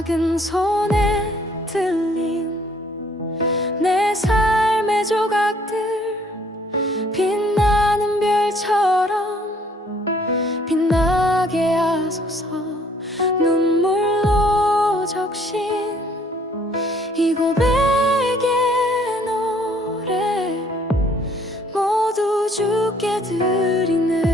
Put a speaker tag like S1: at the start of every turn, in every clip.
S1: 작은 손에 들린 내 삶의 조각들 빛나는 별처럼 빛나게 하소서. 눈물로 적신 이 고백의 노래 모두 죽게 들이는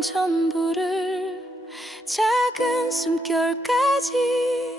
S1: 전부를 작은 숨결까지